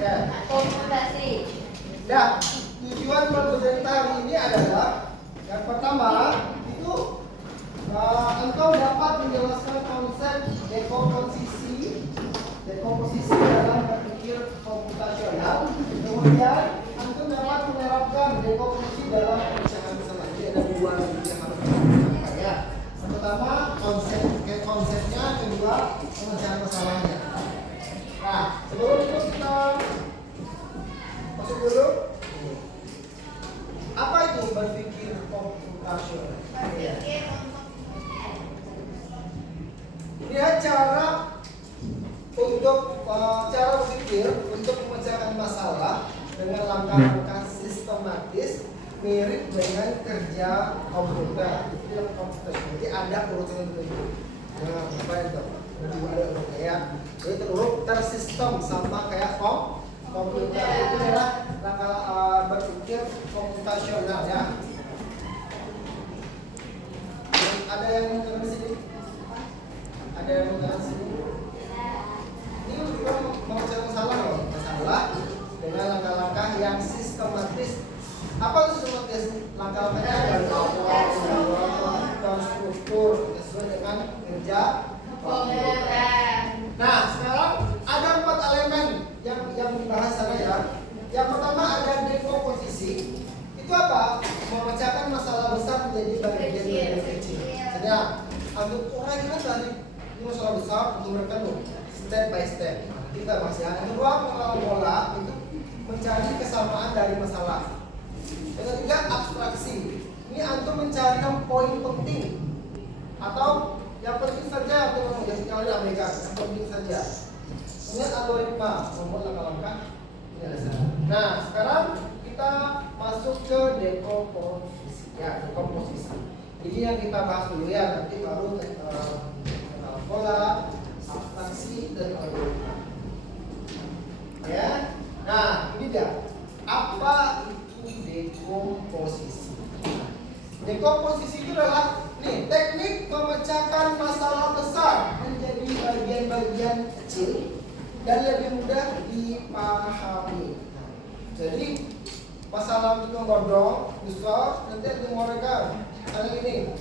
Ya. Akomodasi. Nah, tujuan pembelajaran hari ini adalah yang pertama itu engkau dapat menjelaskan konsep dekomposisi dalam berpikir komputasional. Kemudian engkau dapat menerapkan dekomposisi dalam pemecahan masalah. Jadi ada dua yang harus dilakukan ya. Yang pertama konsepnya, kedua pemecahan masalahnya. Nah, sebelum itu kita masuk dulu. Apa itu berpikir komputasional? Ini cara berpikir untuk memecahkan masalah dengan langkah-langkah sistematis mirip dengan kerja komputer. Itu komputasional. Jadi ada urutan tertentu. Nah, apa itu? Ada urut kayak itu urut tersistem sama kayak komputer. Itu adalah langkah berpikir komputasional ya. Ada yang mau ke sini? Ada yang mau ke sini? Ini juga memecahkan masalah loh, masalah dengan langkah-langkah yang sistematis. Apa itu sistematis? Langkah-langkahnya ada struktur sesuai dengan kerja komputer. Nah, sekarang ada 4 elemen yang dibahas sana ya. Yang pertama ada dekomposisi. Itu apa? Memecahkan masalah besar menjadi bagian-bagian kecil. Jadi, untuk orang kan dari ini masalah besar untuk mereka step by step. Kita masih ada. Yang kedua, pola itu mencari kesamaan dari masalah. Yang ketiga, abstraksi. Ini antum mencari yang poin penting atau yang penting saja atau yang sekali Amerika, yang penting saja. Kemudian algoritma, membuat langkah-langkah. Nah, sekarang kita masuk ke dekomposisi. Ya, dekomposisi. Jadi yang kita bahas dulu ya, nanti baru pola, abstraksi dan algoritma. Ya. Nah, ini dia. Apa itu dekomposisi? Dekomposisi itu adalah teknik memecahkan masalah besar menjadi bagian-bagian kecil dan lebih mudah dipahami. Jadi masalah itu godong besar nanti mereka kali ini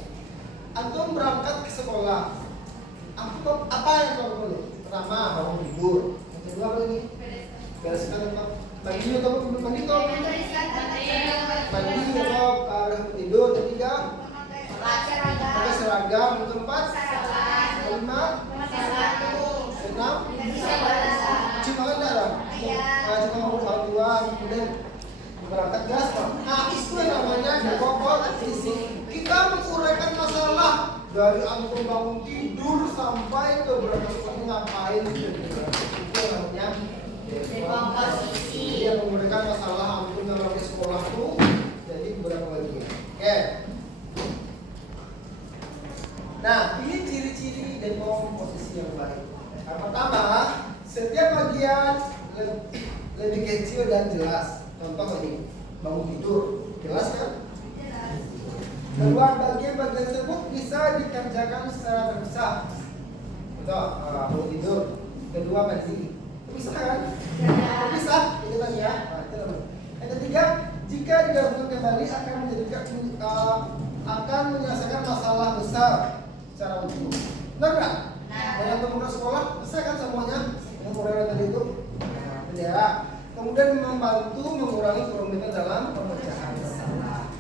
antum berangkat ke sekolah. Antum apa yang kau perlu? Pertama bangun tidur. Yang kedua apa lagi? Bereskan tempat mandi atau belum mandi toh? Mandi atau tidur. Ketiga pakai seragam. Yang keempat kelima enam cuma darah. Cuma orang tua kemudian berangkat gas. Nah, itu namanya dekomposisi. Kita menguraikan masalah dari antum bangun tidur sampai ke berangkat sekolah ngapain itu namanya dekomposisi. Yang menguraikan masalah antum yang lagi sekolah tuh jadi berapa lagi? Oke. Nah, ini ciri-ciri dekomposisi yang baik. Yang pertama, setiap bagian lebih kecil dan jelas. Contoh ini, bangun tidur, jelas kan? Kedua, bagian-bagian tersebut bisa dikerjakan secara terpisah. Contoh, bangun tidur. Kedua, mandi. Terpisah kan? Terpisah, itu kan ya. Yang ketiga, jika digabungkan kembali akan menyelesaikan masalah besar secara utuh. Benar nggak? Yang teman sekolah, selesai kan semuanya? Yang kurang tadi itu? Ya. Kemudian membantu mengurangi kerumitan dalam pemecahan masalah.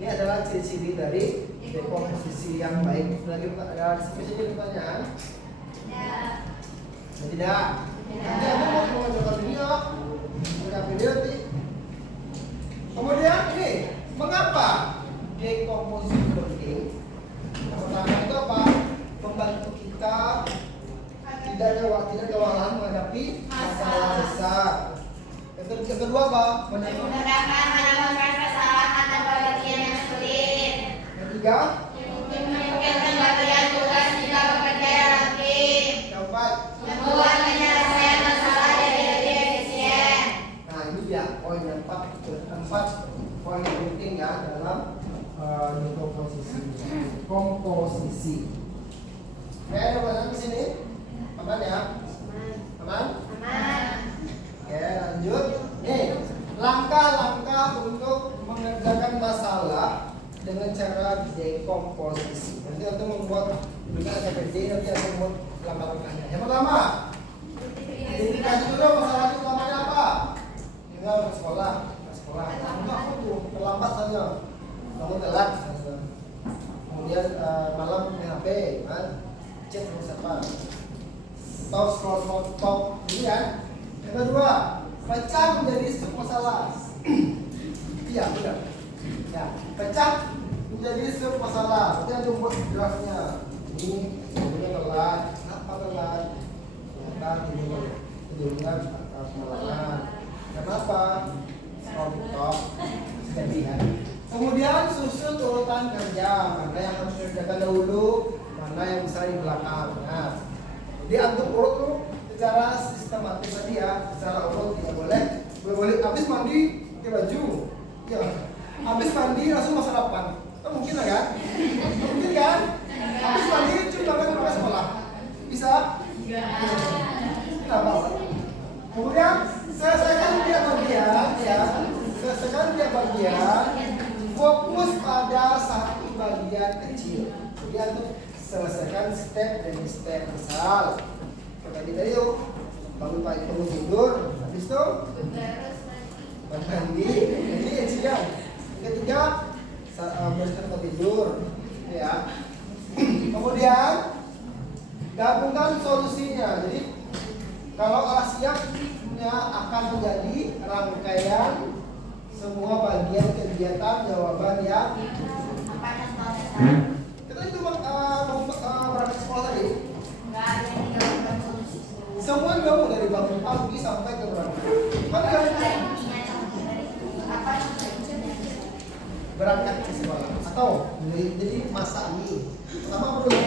Ini adalah ciri-ciri dari dekomposisi yang baik. Lagi ada spesial pertanyaan? Ya. Tidak. Nanti aku mau mengajarkan video. Nanti. Kemudian ini, mengapa dekomposisi penting? Yang pertama itu apa? Membantu kita tidak kewalahan menghadapi masalah besar. Yang kedua apa? Memudahkan menemukan kesalahan dan bagian yang sulit. Yang ketiga? Memungkinkan bagian tugas jika bekerja dalam tim. Yang keempat? Membuat penyelesaian masalah jadi lebih efisien. Nah, ini dia poin yang empat poin yang penting ya dalam komposisi. Ada pertanyaan di sini? Aman ya? Aman? Aman. Oke, lanjut. dengan cara dekomposisi. Nanti antum membuat dengan KPD, nanti antum membuat langkah-langkahnya. Yang pertama, identifikasi dulu masalah utamanya apa? Tinggal ke sekolah, enggak tuh terlambat saja, kamu telat. Kemudian malam main HP, kan? Chat sama siapa? Atau scroll kemudian yang kedua, pecah menjadi submasalah. Iya benar. Ya, pecah menjadi submasalah. Nanti ada buat draftnya. Ini telat, apa telat? Ternyata tidurnya kemalangan. Kenapa? Scroll TikTok. Jadi ya. Kemudian susun urutan kerja, mana yang harus dikerjakan dahulu, mana yang bisa di belakang. Nah, jadi antum urut tuh secara sistematis tadi ya, secara urut tidak boleh habis mandi pakai baju, ya, habis mandi langsung masa depan, kan mungkin lah kan? Mungkin kan? Habis mandi cuma ke sekolah, bisa? Tidak apa-apa. Kemudian selesaikan dia bagian, ya, selesaikan dia bagian, fokus pada satu bagian kecil. Jadi antum selesaikan step demi step. Misal tadi yuk bangun pagi bangun tidur, habis itu mandi, jadi siang. Ketiga bersihkan tempat tidur, ya. Kemudian gabungkan solusinya. Jadi kalau siapnya akan menjadi rangkaian semua bagian kegiatan jawaban yang kita itu berangkat sekolah tadi. Semua gabung dari bangun pagi sampai ke berangkat. Berangkat ke sekolah atau jadi masa mie. Pertama perlu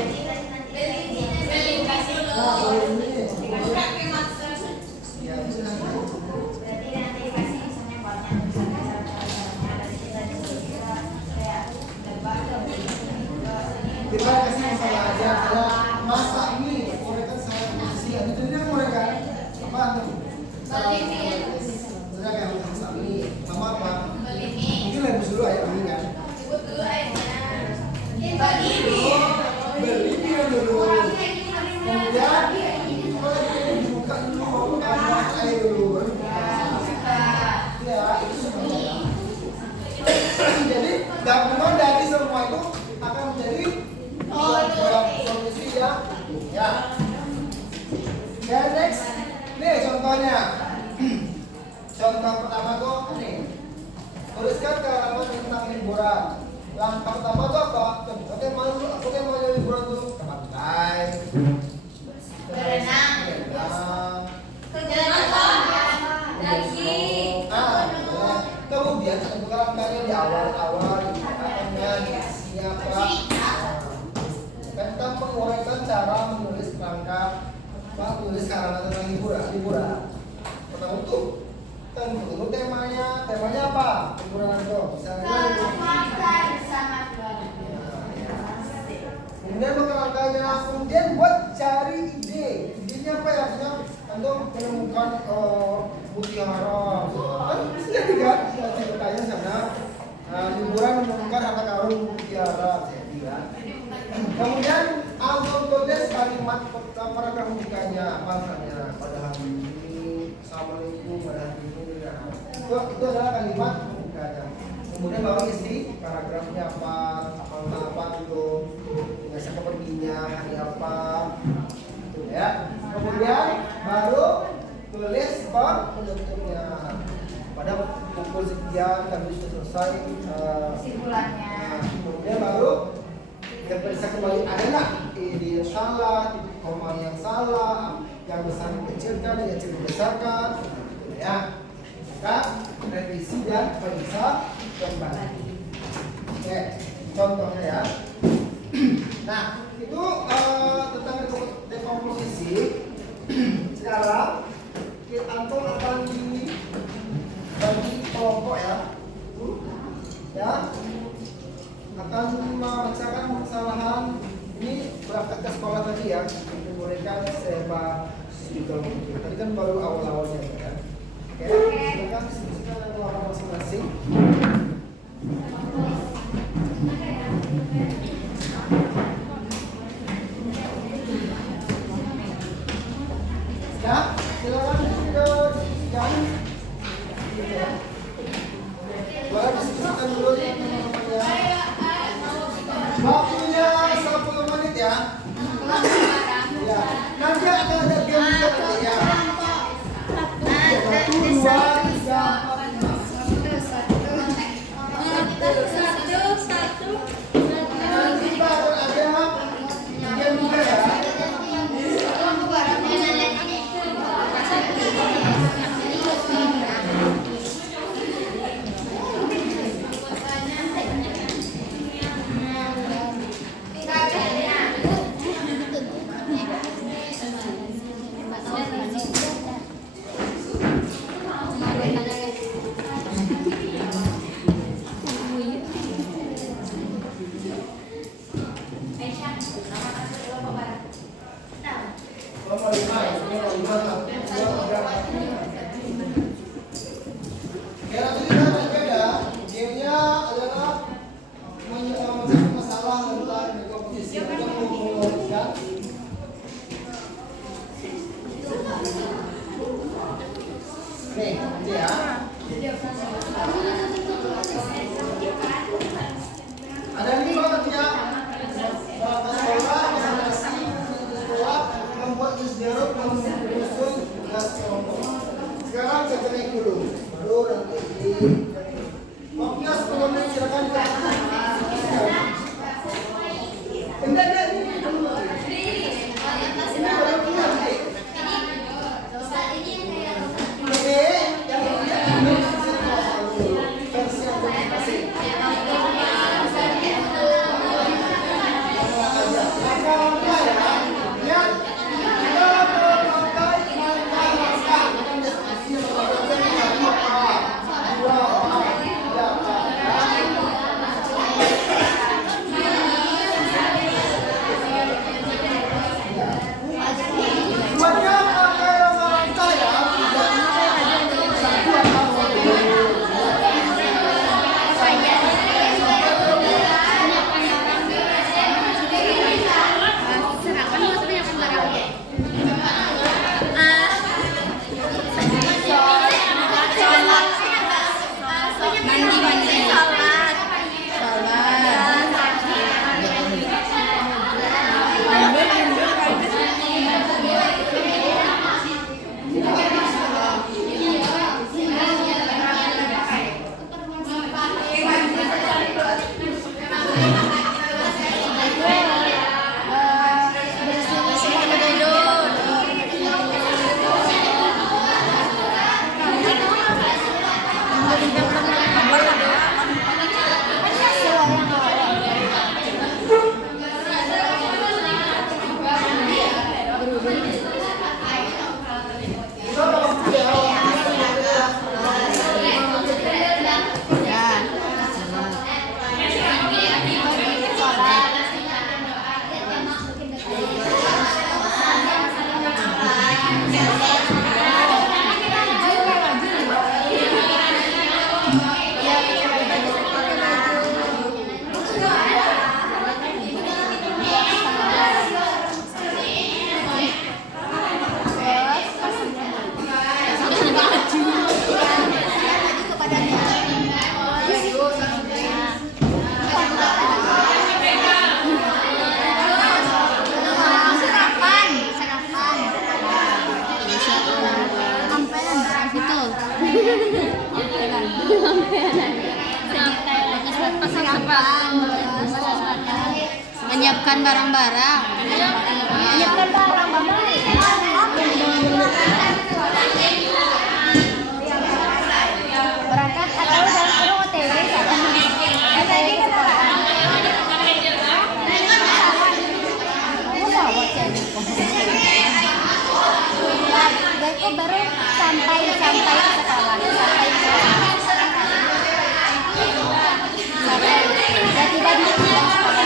kita kasih masalah aja kalau masa ini mereka sangat kasihan itu dia mereka apa tuh saya kayak masa ini sama apa mungkin lebih dulu ya ini kan beli dia dulu kemudian kalau dibuka dulu ada air dulu ya itu sebenarnya jadi gabungan dari semua itu akan menjadi solusi ya. Ya next, nih contohnya. Contoh pertama tuh nih. Tuliskan kealaman tentang liburan. Langkah pertama tuh apa? Oke mau liburan tuh ke pantai. Berenang. Kemudian tentukan langkahnya di awal siapa? Tentang menguraikan cara menulis kerangka, menulis karangan tentang liburan. Pertama itu tentu temanya apa? Liburan itu. Misalnya bersama keluarga. Kemudian kerangkanya, kemudian buat cari ide. Idenya apa ya? Artinya untuk menemukan mutiara. Kan bisa jadi kan? Ceritanya sana liburan menemukan harta karun mutiara. Jadi kan. Kemudian antum tulis kalimat paragraf pembukanya apa misalnya pada hari ini, assalamualaikum pada hari ini. Itu adalah kalimat pembukanya. Kemudian baru isi paragrafnya apa itu, biasa kepergiannya hari apa, gitu ya. Kemudian baru tulis penutupnya. Pada pukul sekian kami sudah selesai Kesimpulannya. Kemudian baru kita periksa kembali ada nggak ide yang salah, titik koma yang salah, yang besar dikecilkan, yang kecil dibesarkan, ya. Maka revisi dan periksa kembali. Oke, contohnya ya. Nah, itu tentang dekomposisi. Sekarang kita antum akan bagi kelompok ya. Ya. Akan memecahkan kesalahan ini berangkat ke sekolah tadi ya, memberikan sepa digital. Tadi kan baru awal-awalnya kan. Oke, silakan diskusikan dengan masing-masing. Boleh diskusikan dulu teman-teman ya. Waktunya 10 menit ya. Ya. Nanti akan ada game juga nanti ya. 1, 2, 3, 4, 5. Nanti baru ada game juga ya. Ada 5 ya. Membuat jus jeruk dan menyusun gas kelompok. Sekarang saya kenaik dulu, baru nanti di waktunya 10 menit silakan. Enggak ini dulu. Ini baru keluar nanti. Oke, yang ini versi yang masing-masing. Menyiapkan barang-barang. Menyiapkan barang-barang. Berangkat atau udah OTW? Tadi kendaraan. Kamu baru sampai ke sekolah. Tiba di sekolah.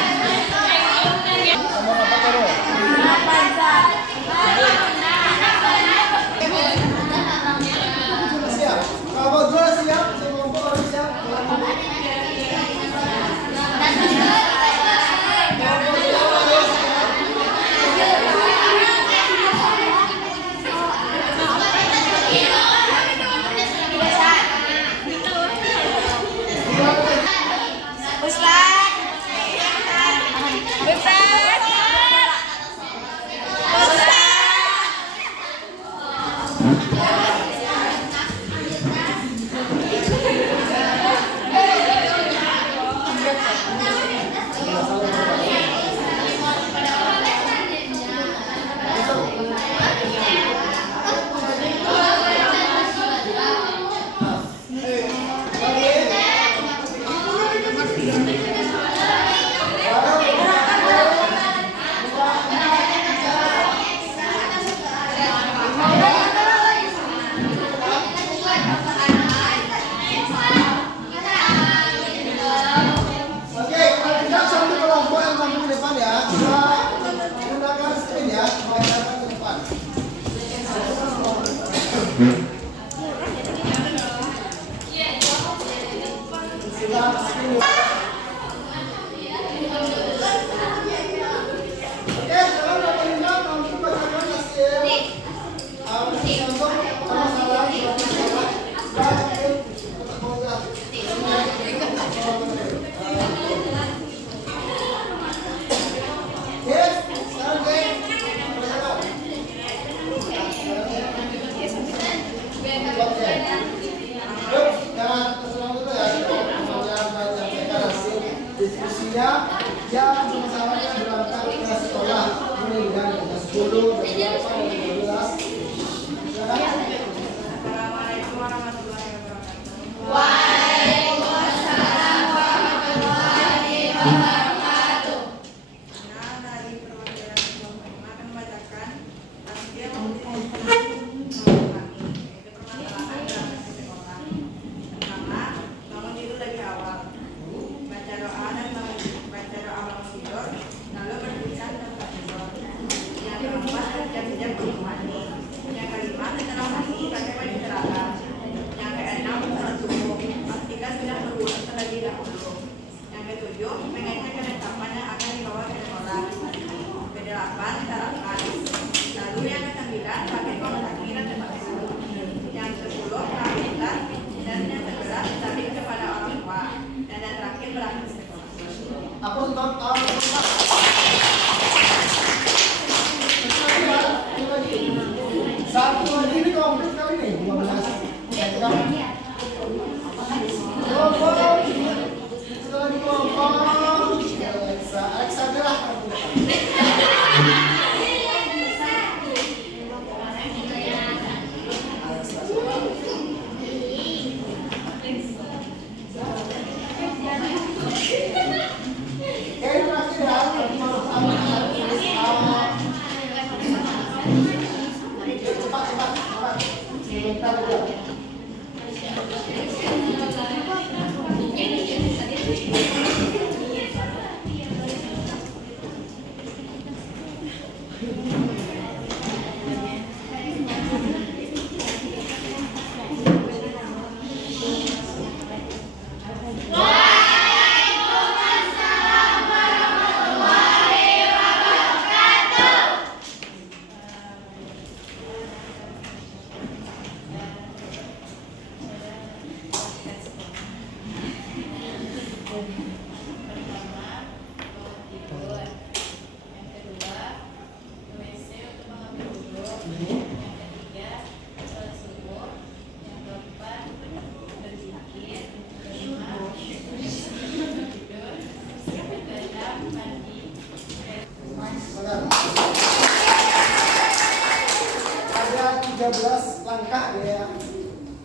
Ada 13 langkah ya.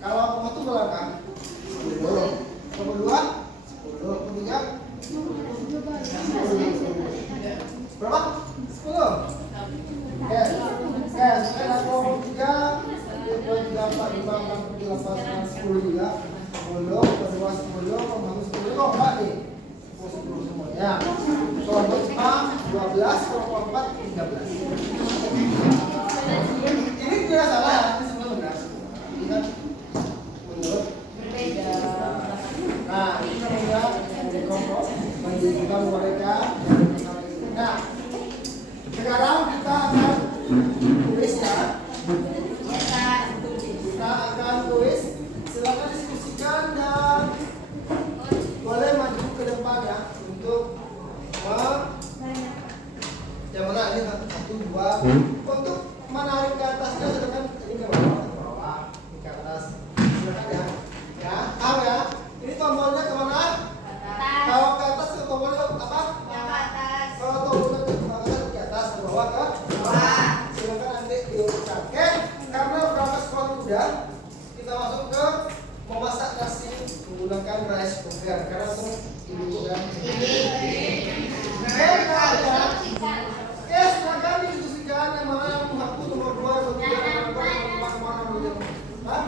Kalau kamu tuh berlangkah 10. Kedua 10. Ketiga 10. Berapa? 10. Oke. Oke, sekarang aku 3 4 5 6 7 8 9 10 juga. 10, kedua 10, kamu 10. Oh, enggak nih. 10 semuanya. Kalau 12, kalau 4 13. Ini tidak salah, ini semua benar. Ingat menurut berbeda. Nah, ini kemudian kelompok menunjukkan mereka. Nah, sekarang kita akan tulis ya. Kita akan tulis. Silakan diskusikan dan boleh maju ke depan ya untuk yang mana ini 1, 2 untuk menarik ke atasnya, sedangkan ini ke bawah, ini ke atas. Silakan ya. Ya, tahu ya. Ini tombolnya kemana? Kalau ke atas itu tombolnya apa? Yang ke atas. Kalau tombolnya ke atas, ke bawah ke bawah. Silakan nanti diucapkan. Karena berapa skor udah, kita masuk ke memasak nasi menggunakan rice cooker. Karena itu ibu kan. Oke, silakan didiskusikan yang mana yang satu, nomor 2, nomor 3, nomor 4, nomor 5, nomor 6. Hah?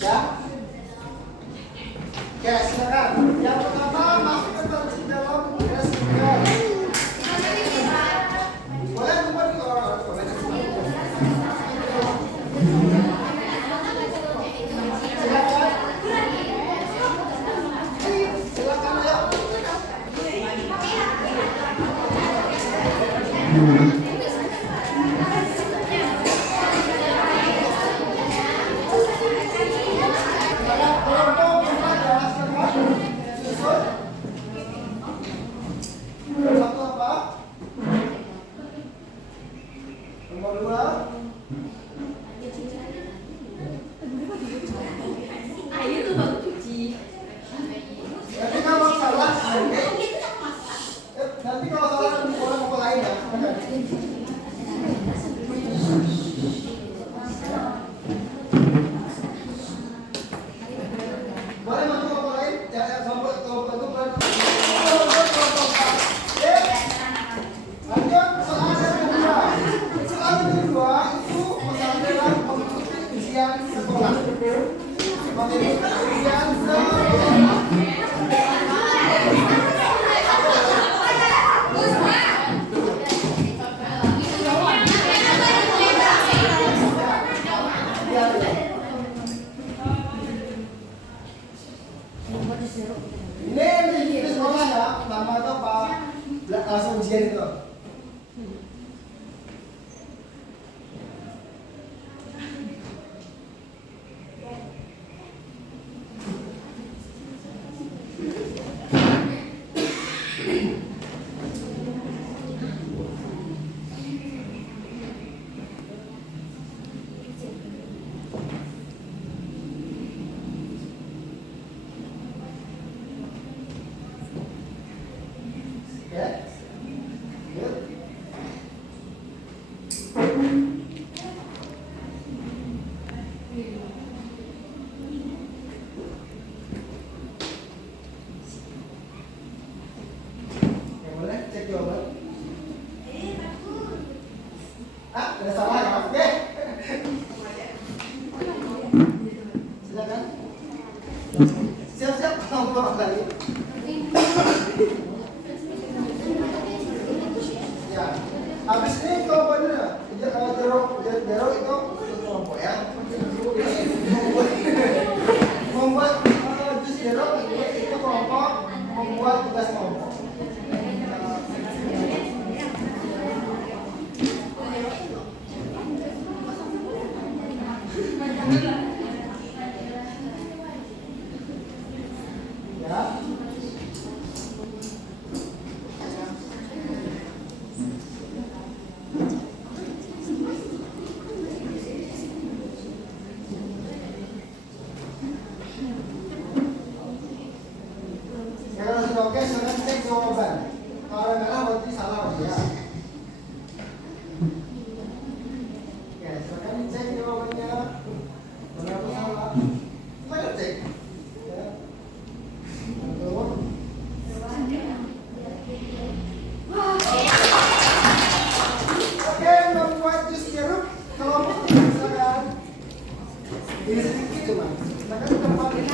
Ya. Oke, silakan. Yang pertama masukkan ke dalam rice cooker. Boleh buat di orang boleh. Silakan ayo. Satu apa? Nomor 2. Ayo tuh baru cuci. Nanti kalau salah, nanti kalau salah orang apa lain ya. Boleh masuk apa lain? Ya, sampai kelompok itu kan. Lanjut soal yang kedua. Soal yang kedua itu adalah mengikuti ujian sekolah. Mengikuti ujian sekolah. Ada salah ya? Oke. Silakan. Siap-siap kelompok kali. Ya. Habis ini kelompoknya jeruk itu kelompok ya. Membuat jus jeruk itu kelompok, membuat tugas kelompok. Oke, sekarang cek jawaban. Kalau merah berarti salah ya. Oke, sekarang cek jawabannya. Berapa salah? Mana cek? Ya. Oke, membuat jus jeruk kelompok misalkan ini sedikit cuma. Maka tempat ini.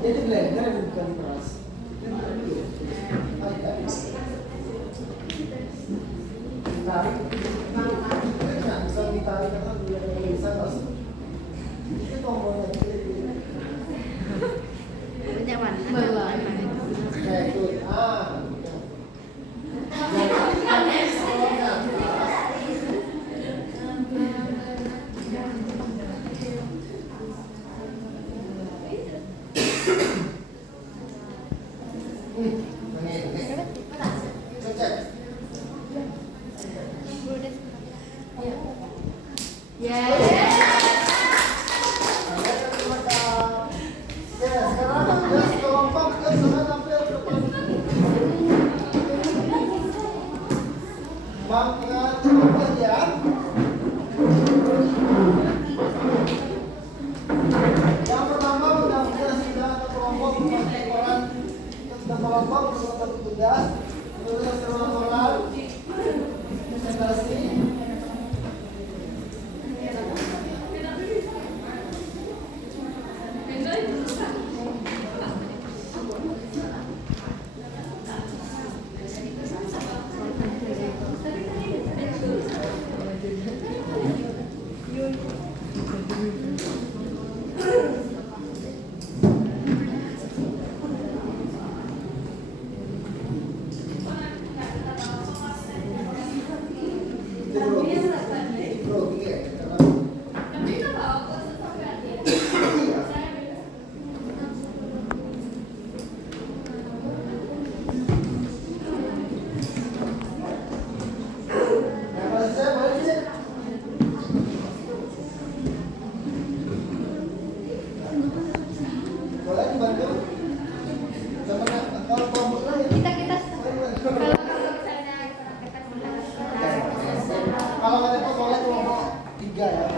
Jadi blender bukan keras. Ditarik, bisa ditarik kan bisa keras. Itu tombolnya. Banyak warna. Kayak itu. Yang pertama mudah-mudahan sudah kelompok orang sudah kelompok satu tugas menulis laporan presentasi. Kalau ada itu boleh kelompok 3 ya.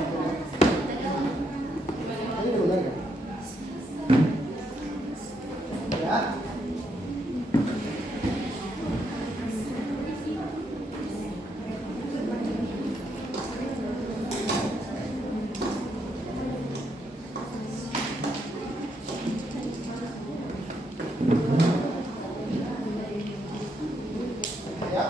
Ini benar ya? Ya. Ya.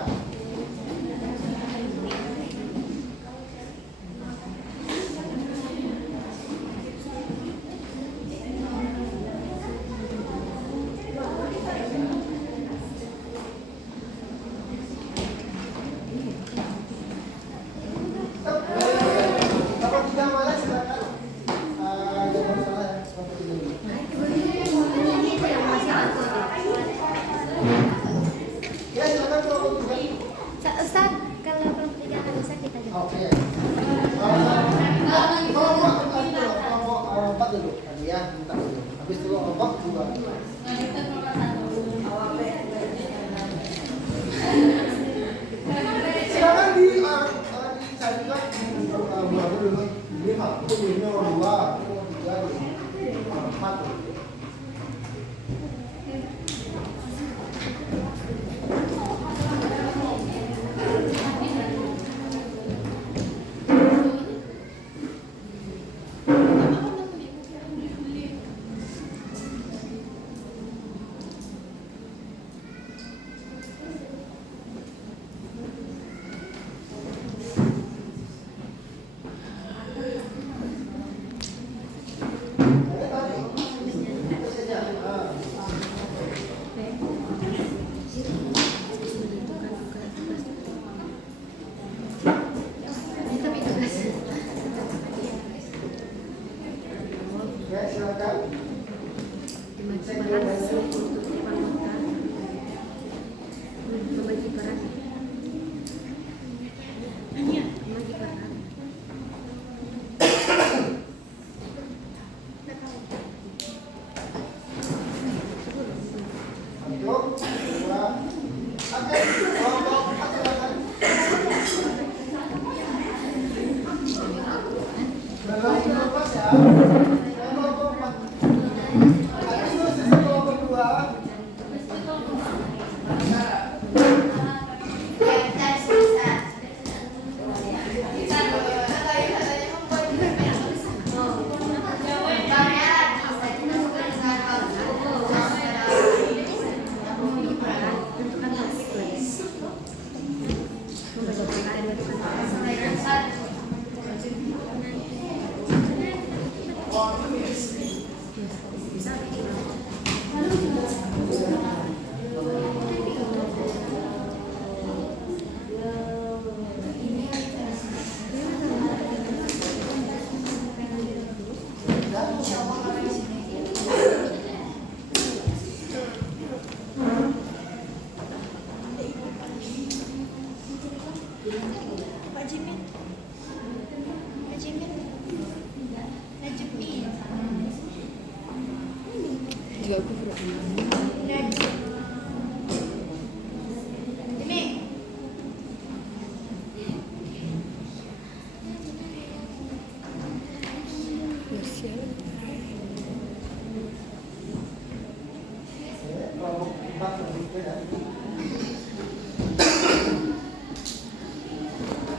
Kelompok 4 lebih beda.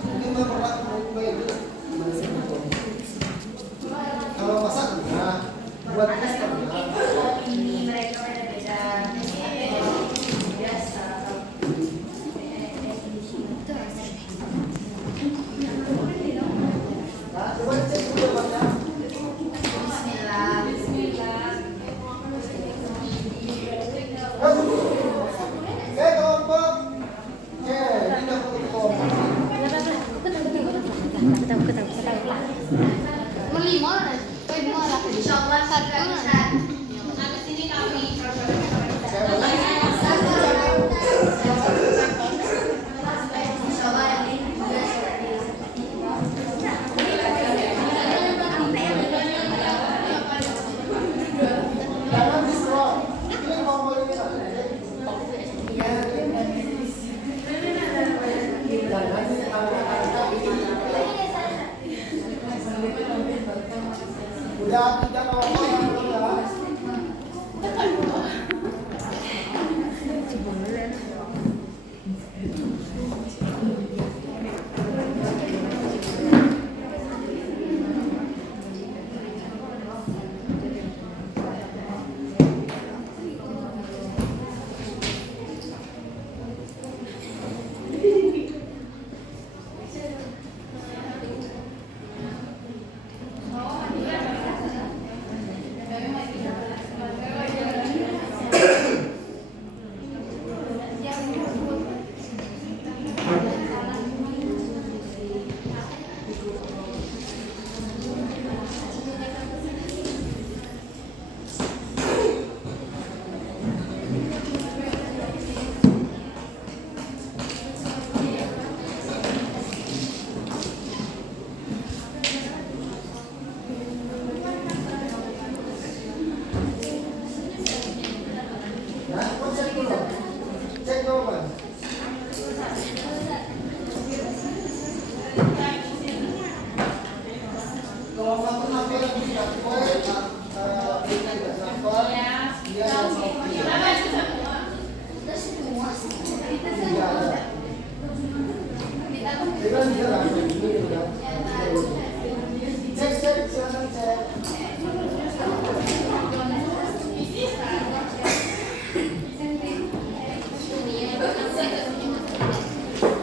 Mungkin mempererat itu gimana sih? Kalau masak enggak, buat tes enggak. Ini mereka beda-beda. Biasa. Nah, coba cek dulu Bapak. Bismillah. Oke, kelompok. Oke, ini dapur kelompok. Insyaallah satu Ustaz. Habis ini kami insyaallah ini juga seperti Jangan di scroll. Ini kelompok ini Pak. Jangan diangkat-angkat ini. Udah 3 kelompok yang udah. Nah, cek dulu. Cek jawaban. Kalau satu nampil di poin, ini tidak sampel, dia yang sopi. Iya, ada. Dia bisa lah, ini udah. Cek, silakan cek.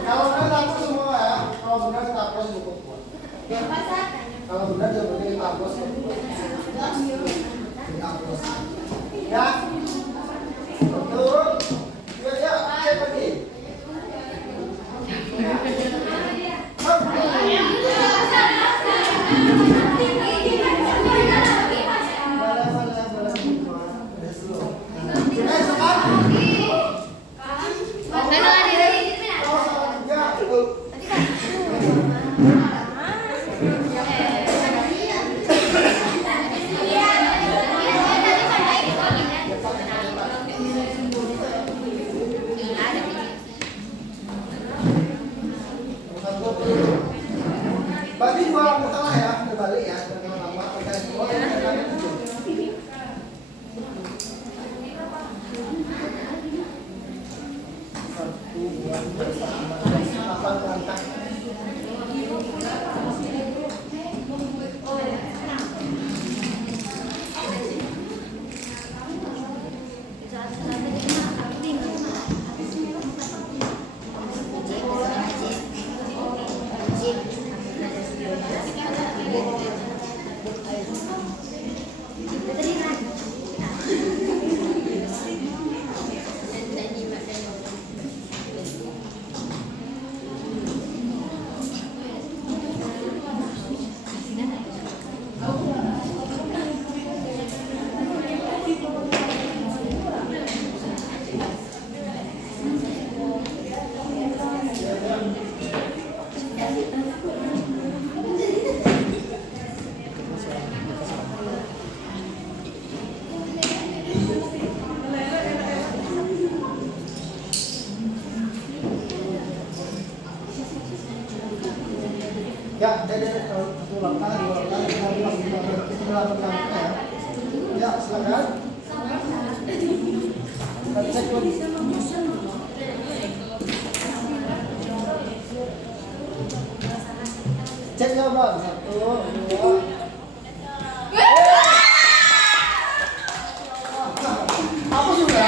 Kalau benar hapus semua ya. Kalau benar kita hapus cukup kuat. Kalau benar jawabannya kita hapus. Dihapus. Ya. Betul. Ya, cek lagi. Berarti dua salah ya, terbalik ya, dengan nama pertanyaan dua dan pertanyaan tujuh. Satu, dua, tiga, empat, delapan langkah. Ya, jadi satu langkah, dua langkah, tiga langkah, kita melakukan ya. Ya, silakan. Kita cek dulu. Cek ya bang, satu, dua. Apa juga?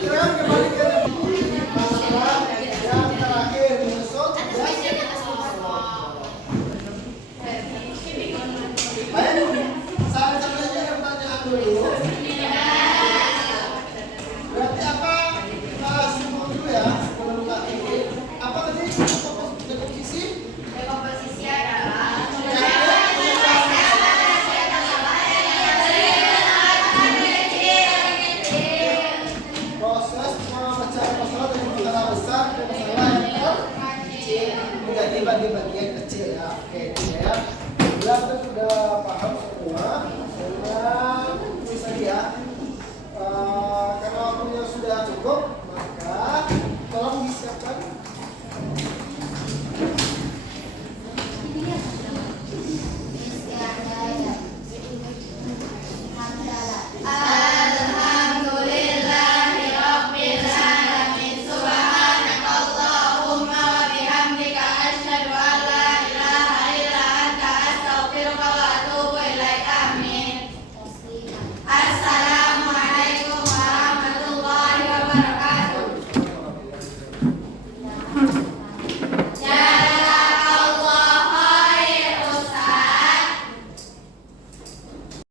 Sekarang kembali ke masalah yang terakhir menyusut. Baik, saya saja pertanyaan dulu. Berarti apa? Kita simpul dulu ya sebelum ini. Apa tadi dekomposisi? Dekomposisi adalah Proses memecahan masalah dari masalah besar ke masalah yang kecil menjadi bagian kecil ya. Oke, ya. Bila kita sudah paham semua dengan tulis tadi ya. Karena waktunya sudah cukup, maka tolong disiapkan